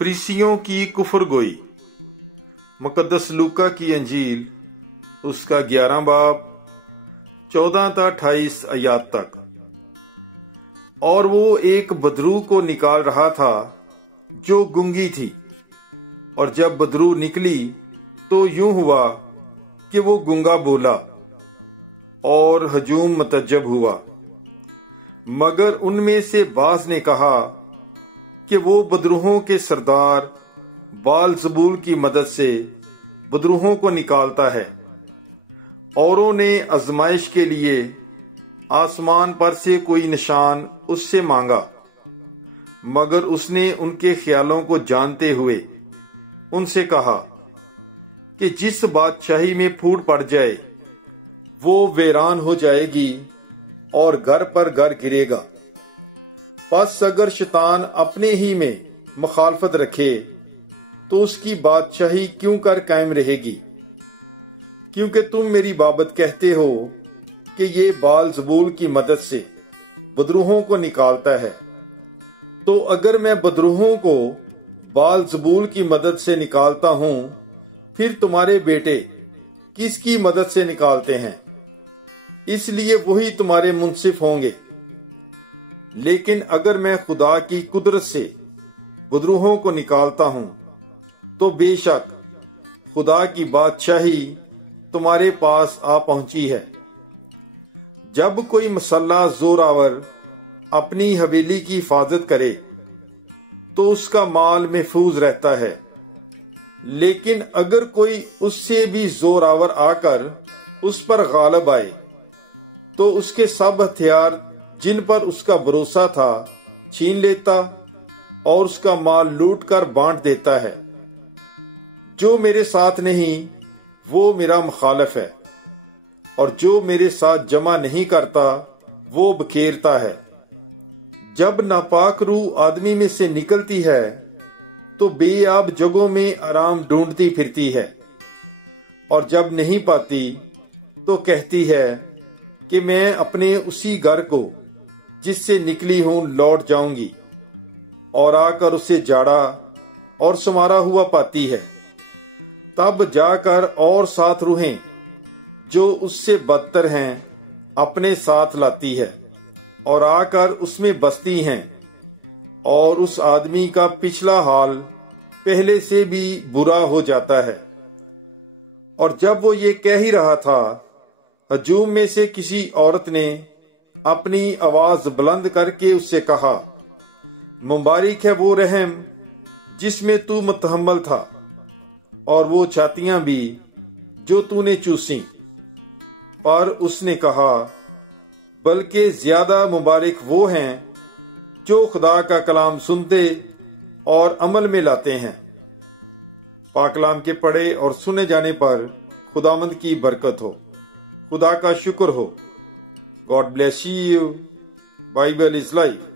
फरीसियों की कुफर गोई। मुकद्दस लूका की अंजील उसका 11 बाब 14 ta 28 आयात तक। और वो एक बदरू को निकाल रहा था जो गूंगी थी, और जब बदरू निकली तो यूं हुआ कि वो गूंगा बोला और हजूम मतज्जब हुआ। मगर उनमें से बाज ने कहा कि वो बदरूहों के सरदार बाल-ज़बूल की मदद से बदरूहों को निकालता है। औरों ने आजमाइश के लिए आसमान पर से कोई निशान उससे मांगा, मगर उसने उनके ख्यालों को जानते हुए उनसे कहा कि जिस बादशाही में फूट पड़ जाए वो वीरान हो जाएगी और घर पर घर गिरेगा। बस अगर शैतान अपने ही में मुखालफत रखे तो उसकी बादशाही क्यों कर कायम रहेगी? क्योंकि तुम मेरी बाबत कहते हो कि ये बाल-ज़बूल की मदद से बदरूहों को निकालता है। तो अगर मैं बदरूहों को बाल-ज़बूल की मदद से निकालता हूं, फिर तुम्हारे बेटे किसकी मदद से निकालते हैं? इसलिए वही तुम्हारे मुंसिफ होंगे। लेकिन अगर मैं खुदा की कुदरत से बदरूहों को निकालता हूं, तो बेशक खुदा की बादशाही तुम्हारे पास आ पहुंची है। जब कोई मसल्ला जोरावर अपनी हवेली की हिफाजत करे तो उसका माल महफूज रहता है। लेकिन अगर कोई उससे भी जोरावर आकर उस पर गालिब आए तो उसके सब हथियार जिन पर उसका भरोसा था छीन लेता और उसका माल लूट कर बांट देता है। जो मेरे साथ नहीं वो मेरा मुखालिफ है, और जो मेरे साथ जमा नहीं करता वो बखेरता है। जब नापाक रूह आदमी में से निकलती है तो बेआब जगहों में आराम ढूंढती फिरती है, और जब नहीं पाती तो कहती है कि मैं अपने उसी घर को जिससे निकली हूं लौट जाऊंगी, और आकर उसे जाड़ा और संवारा हुआ पाती है। तब जाकर और 7 रूहें जो उससे बदतर हैं अपने साथ लाती है और आकर उसमें बसती हैं, और उस आदमी का पिछला हाल पहले से भी बुरा हो जाता है। और जब वो ये कह ही रहा था, हजूम में से किसी औरत ने अपनी आवाज बुलंद करके उससे कहा, मुबारक है वो रहम जिसमें तू मुतहम्मल था, और वो छातियां भी जो तूने चूसी। पर उसने कहा, बल्कि ज्यादा मुबारक वो हैं जो खुदा का कलाम सुनते और अमल में लाते हैं। पाक कलाम के पढ़े और सुने जाने पर खुदावंद की बरकत हो। खुदा का शुक्र हो। God bless you. Bible is life.